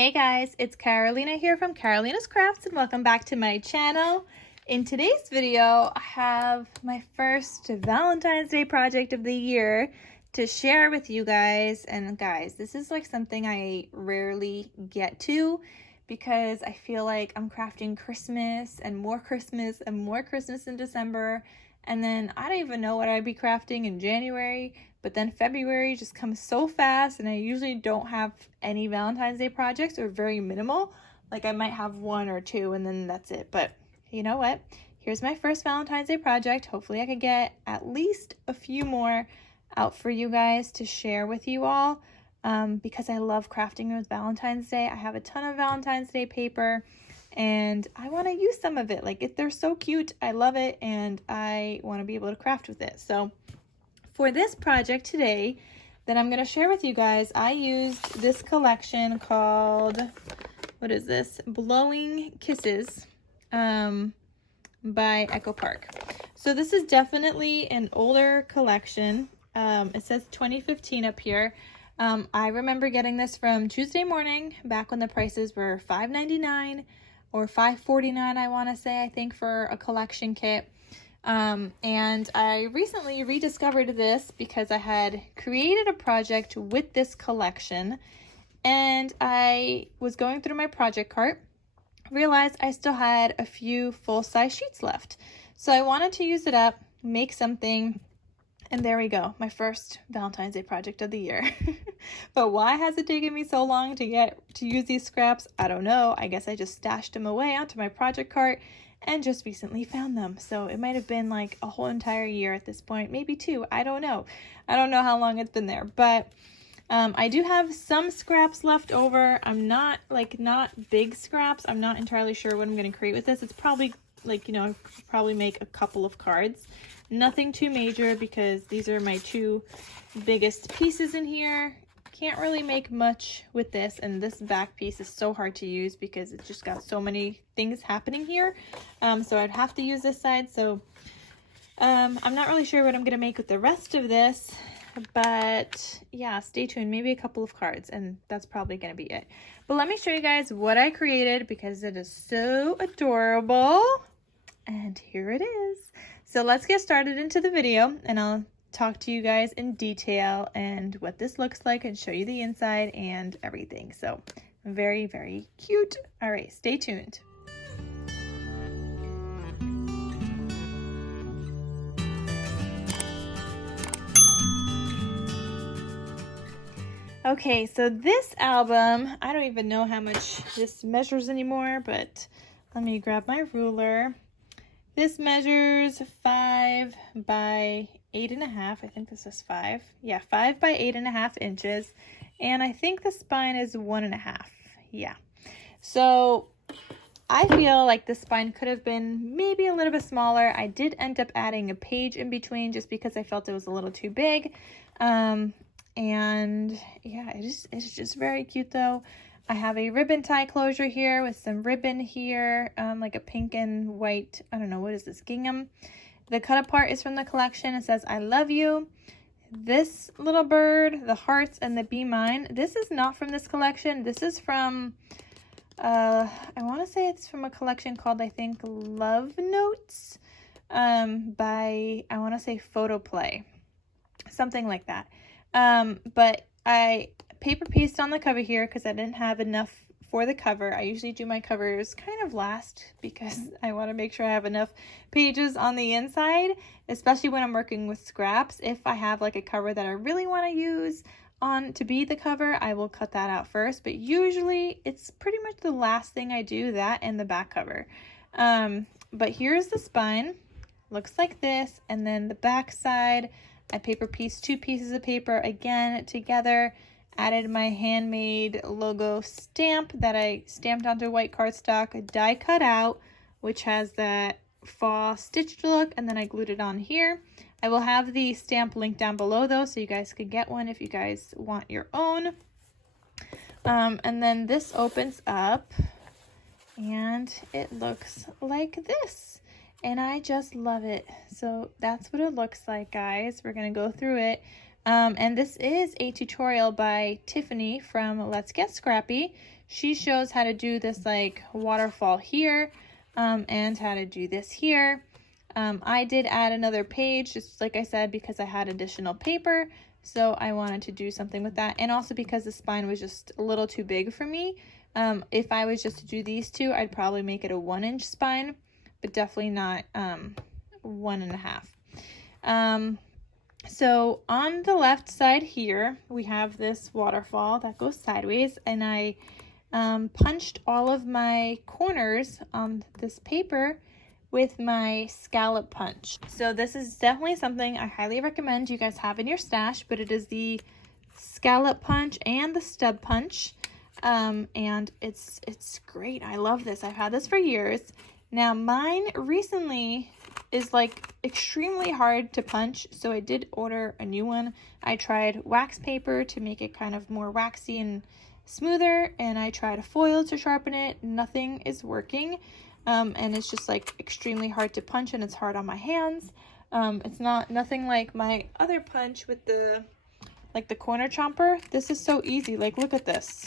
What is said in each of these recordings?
Hey guys, it's Carolina here from KarolinasKrafts and welcome back to my channel. In today's video, I have my first Valentine's Day project of the year to share with you guys. And guys, this is like something I rarely get to because I feel like I'm crafting Christmas and more Christmas and more Christmas in December. And then I don't even know what I'd be crafting in January. But then February just comes so fast and I usually don't have any Valentine's Day projects or very minimal. Like I might have one or two and then that's it. But you know what? Here's my first Valentine's Day project. Hopefully I could get at least a few more out for you guys to share with you all because I love crafting with Valentine's Day. I have a ton of Valentine's Day paper and I want to use some of it. Like they're so cute. I love it and I want to be able to craft with it. So for this project today that I'm going to share with you guys, I used this collection called, what is this? Blowing Kisses by Echo Park. So this is definitely an older collection. It says 2015 up here. I remember getting this from Tuesday Morning back when the prices were $5.99 or $5.49, I want to say, I think, for a collection kit. And I recently rediscovered this because I had created a project with this collection and I was going through my project cart, realized I still had a few full-size sheets left. So I wanted to use it up, make something, and there we go, my first Valentine's Day project of the year. But why has it taken me so long to use these scraps? I don't know. I guess I just stashed them away onto my project cart and just recently found them. So it might have been like a whole entire year at this point, maybe two. I don't know. I don't know how long it's been there, but I do have some scraps left over. I'm not big scraps. I'm not entirely sure what I'm going to create with this. It's probably like, you know, I'll probably make a couple of cards. Nothing too major because these are my two biggest pieces in here. Can't really make much with this, and this back piece is so hard to use because it's just got so many things happening here. So I'd have to use this side. So I'm not really sure what I'm going to make with the rest of this, but yeah, stay tuned. Maybe a couple of cards, and that's probably going to be it. But let me show you guys what I created because it is so adorable. And here it is. So let's get started into the video, and I'll talk to you guys in detail and what this looks like and show you the inside and everything. So very, very cute. All right, stay tuned. Okay, so this album, I don't even know how much this measures anymore, but let me grab my ruler. This measures 5 by 8.5. I think this is 5. Yeah, 5 by 8.5 inches. And I think the spine is 1.5. Yeah. So I feel like the spine could have been maybe a little bit smaller. I did end up adding a page in between just because I felt it was a little too big. And yeah, it's just very cute though. I have a ribbon tie closure here with some ribbon here, like a pink and white, I don't know, what is this, gingham? The cut apart is from the collection. It says, I love you. This little bird, the hearts, and the be mine. This is not from this collection. This is from, I want to say it's from a collection called, I think, Love Notes by, I want to say Photo Play. Something like that. But I paper pieced on the cover here because I didn't have enough for the cover. I usually do my covers kind of last because I want to make sure I have enough pages on the inside, especially when I'm working with scraps. If I have like a cover that I really want to use on to be the cover, I will cut that out first, but usually it's pretty much the last thing I do, that and the back cover. But here's the spine, looks like this, and then the back side, I paper pieced 2 pieces of paper again together, added my handmade logo stamp that I stamped onto white cardstock, die cut out, which has that fall stitched look, and then I glued it on here. I will have the stamp linked down below though, so you guys could get one if you guys want your own. And then this opens up and it looks like this. And I just love it. So that's what it looks like, guys. We're going to go through it. And this is a tutorial by Tiffany from Let's Get Scrappy. she shows how to do this like waterfall here, and how to do this here. I did add another page, just like I said, because I had additional paper, so I wanted to do something with that, and also because the spine was just a little too big for me. If I was just to do these two, I'd probably make it a 1-inch spine, but definitely not 1.5. So on the left side here, we have this waterfall that goes sideways, and I punched all of my corners on this paper with my scallop punch. So this is definitely something I highly recommend you guys have in your stash, but it is the scallop punch and the stub punch, and it's great. I love this. I've had this for years. Now mine recently is like extremely hard to punch, so I did order a new one. I tried wax paper to make it kind of more waxy and smoother, and I tried a foil to sharpen it. Nothing is working, and it's just like extremely hard to punch, and it's hard on my hands. It's nothing like my other punch with the corner chomper. This is so easy. Like, look at this.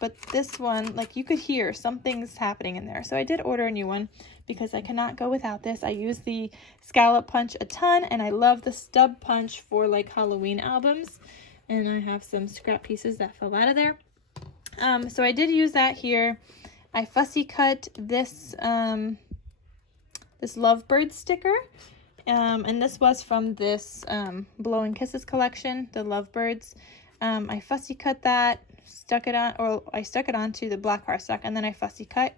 But this one, like, you could hear something's happening in there. So I did order a new one because I cannot go without this. I use the scallop punch a ton, and I love the stub punch for like Halloween albums. And I have some scrap pieces that fell out of there. So I did use that here. I fussy cut this this lovebird sticker, and this was from this Blow and Kisses collection, the lovebirds. I fussy cut that, stuck it on, or I stuck it onto the black cardstock, and then I fussy cut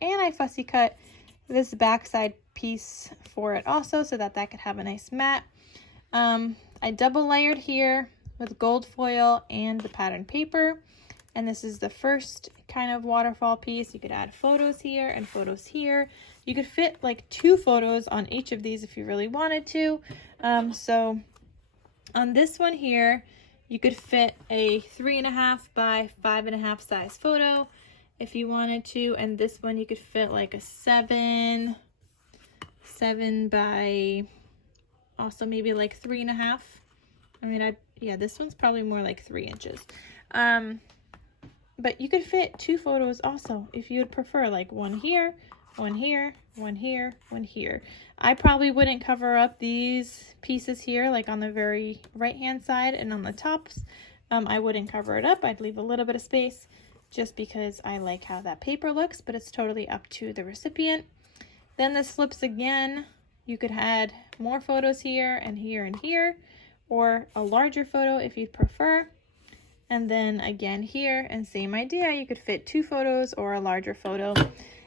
this backside piece for it also, so that could have a nice mat. I double layered here with gold foil and the pattern paper. And this is the first kind of waterfall piece. You could add photos here and photos here. You could fit like 2 photos on each of these if you really wanted to. So on this one here, you could fit a 3.5 by 5.5 size photo if you wanted to. And this one you could fit like a 7 by also maybe like 3.5. I mean, yeah, this one's probably more like 3 inches. But you could fit 2 photos also if you'd prefer, like one here, one here, one here, one here. I probably wouldn't cover up these pieces here, like on the very right hand side and on the tops. I wouldn't cover it up. I'd leave a little bit of space just because I like how that paper looks, but it's totally up to the recipient. Then the slips again, you could add more photos here and here and here, or a larger photo if you'd prefer. And then again here, and same idea, you could fit 2 photos or a larger photo.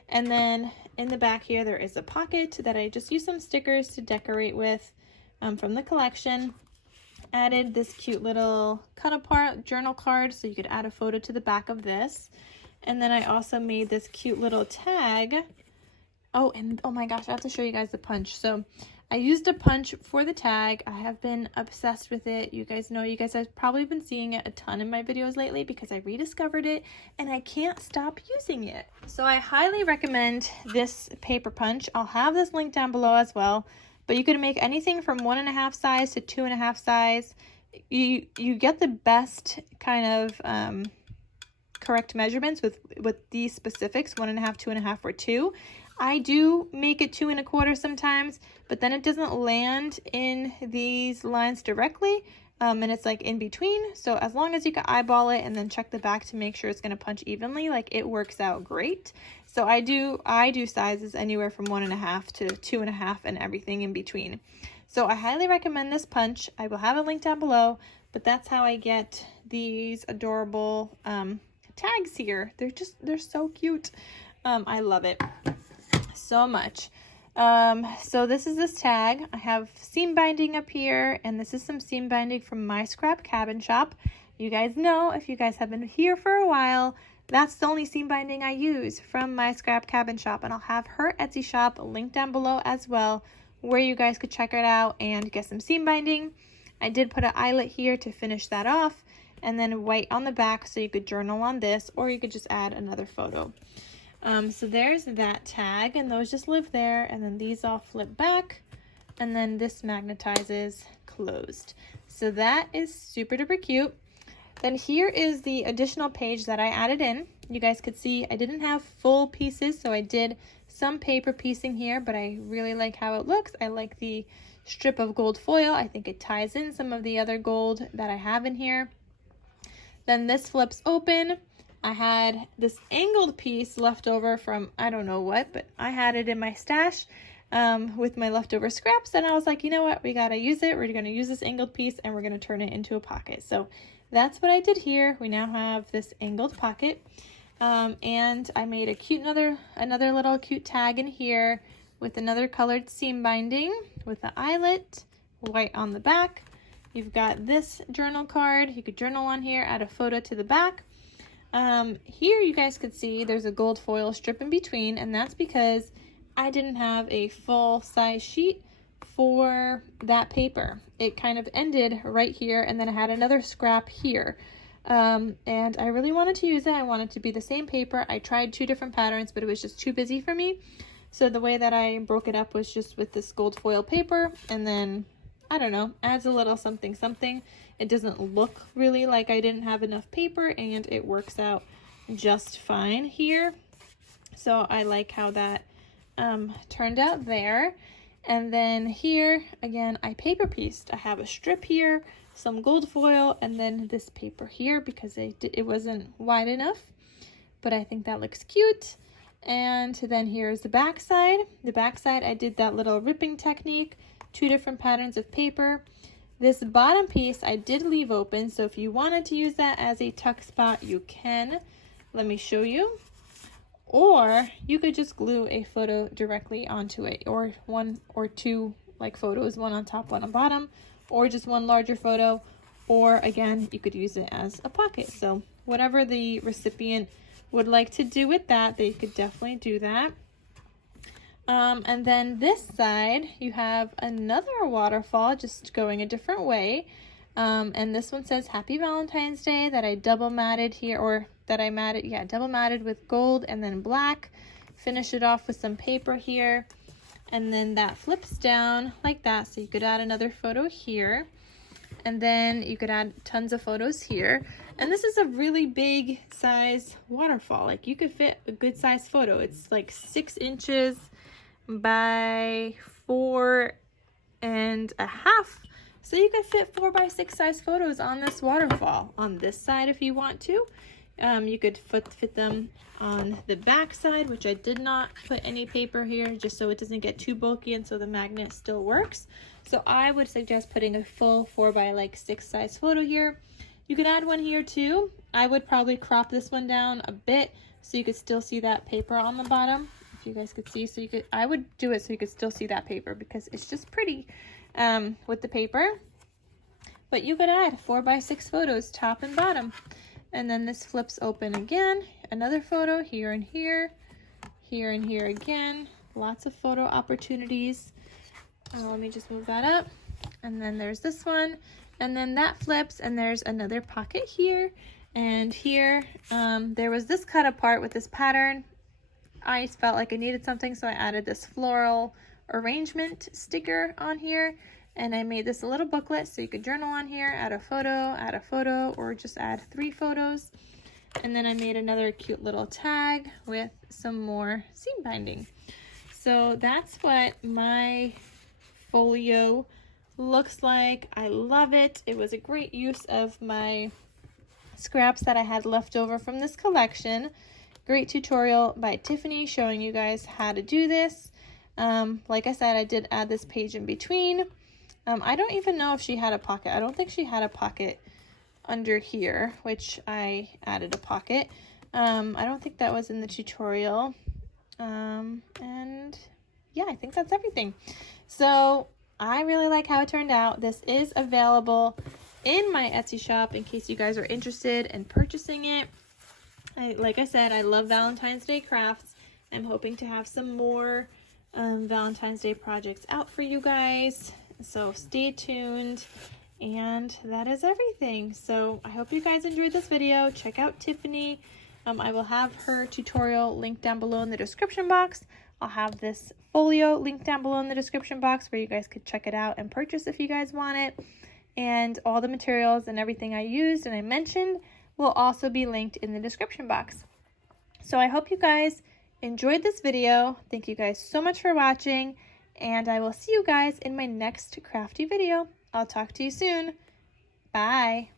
And then in the back here, there is a pocket that I just used some stickers to decorate with from the collection. Added this cute little cut apart journal card, so you could add a photo to the back of this. And then I also made this cute little tag. Oh, and oh my gosh, I have to show you guys the punch. So I used a punch for the tag. I have been obsessed with it. You guys know, you guys have probably been seeing it a ton in my videos lately because I rediscovered it and I can't stop using it. So I highly recommend this paper punch. I'll have this link down below as well, but you can make anything from 1.5 size to 2.5 size. You get the best kind of correct measurements with these specifics, 1.5, 2.5, or 2. I do make it 2 1/4 sometimes, but then it doesn't land in these lines directly, and it's like in between. So as long as you can eyeball it and then check the back to make sure it's going to punch evenly, like, it works out great. So I do sizes anywhere from 1.5 to 2.5 and everything in between. So I highly recommend this punch. I will have a link down below, but that's how I get these adorable tags here. They're so cute. I love it so much. So this is this tag. I have seam binding up here, and this is some seam binding from My Scrap Cabin Shop. You guys know, if you guys have been here for a while, that's the only seam binding I use from My Scrap Cabin Shop, and I'll have her Etsy shop linked down below as well, where you guys could check it out and get some seam binding. I did put an eyelet here to finish that off, and then white on the back so you could journal on this, or you could just add another photo. So there's that tag, and those just live there, and then these all flip back, and then this magnetizes closed. So that is super duper cute. Then here is the additional page that I added in. you guys could see I didn't have full pieces, so I did some paper piecing here, but I really like how it looks. I like the strip of gold foil. I think it ties in some of the other gold that I have in here. Then this flips open. I had this angled piece left over from I don't know what, but I had it in my stash with my leftover scraps, and I was like, you know what, we gotta use it. We're gonna use this angled piece and we're gonna turn it into a pocket. So that's what I did here. We now have this angled pocket. And I made a cute another little cute tag in here with another colored seam binding with the eyelet, white on the back. You've got this journal card. You could journal on here, add a photo to the back. Here you guys could see there's a gold foil strip in between, and that's because I didn't have a full size sheet for that paper. It kind of ended right here, and then I had another scrap here. And I really wanted to use it. I wanted to be the same paper. I tried 2 different patterns, but it was just too busy for me. So the way that I broke it up was just with this gold foil paper, and then, I don't know, adds a little something something. It doesn't look really like I didn't have enough paper, and it works out just fine here. So I like how that turned out there. And then here, again, I paper pieced. I have a strip here, some gold foil, and then this paper here because it wasn't wide enough, but I think that looks cute. And then here's the back side. The back side, I did that little ripping technique, 2 different patterns of paper. This bottom piece I did leave open, so if you wanted to use that as a tuck spot, you can. Let me show you. Or you could just glue a photo directly onto it, or 1 or 2 like photos, one on top, one on bottom, or just one larger photo, or again, you could use it as a pocket. So whatever the recipient would like to do with that, they could definitely do that. And then this side, you have another waterfall just going a different way. And this one says Happy Valentine's Day, that I double matted here, or that I matted, yeah, double matted with gold and then black. Finish it off with some paper here. And then that flips down like that, so you could add another photo here. And then you could add tons of photos here. And this is a really big size waterfall. Like, you could fit a good size photo. It's like 6 inches by 4.5. So you could fit 4 by 6 size photos on this waterfall. On this side if you want to. You could fit them on the back side, which I did not put any paper here just so it doesn't get too bulky and so the magnet still works. So I would suggest putting a full 4 by 6 size photo here. You could add one here too. I would probably crop this one down a bit so you could still see that paper on the bottom. If you guys could see, so you could, I would do it so you could still see that paper because it's just pretty with the paper. But you could add 4 by 6 photos, top and bottom. And then this flips open again. Another photo here and here, here and here again. Lots of photo opportunities. Let me just move that up. And then there's this one. And then that flips and there's another pocket here. And here, there was this cut apart with this pattern. I felt like I needed something, so I added this floral arrangement sticker on here. And I made this a little booklet so you could journal on here, add a photo, or just add 3 photos. And then I made another cute little tag with some more seam binding. So that's what my folio looks like. I love it. It was a great use of my scraps that I had left over from this collection. Great tutorial by Tiffany showing you guys how to do this. Like I said, I did add this page in between. I don't even know if she had a pocket. I don't think she had a pocket under here, which I added a pocket. I don't think that was in the tutorial. And yeah, I think that's everything. So I really like how it turned out. This is available in my Etsy shop in case you guys are interested in purchasing it. Like I said, I love Valentine's Day crafts. I'm hoping to have some more Valentine's Day projects out for you guys. So stay tuned, and that is everything. So I hope you guys enjoyed this video. Check out Tiffany. I will have her tutorial linked down below in the description box. I'll have this folio linked down below in the description box where you guys could check it out and purchase if you guys want it. And all the materials and everything I used and I mentioned will also be linked in the description box. So I hope you guys enjoyed this video. Thank you guys so much for watching, and I will see you guys in my next crafty video. I'll talk to you soon. Bye.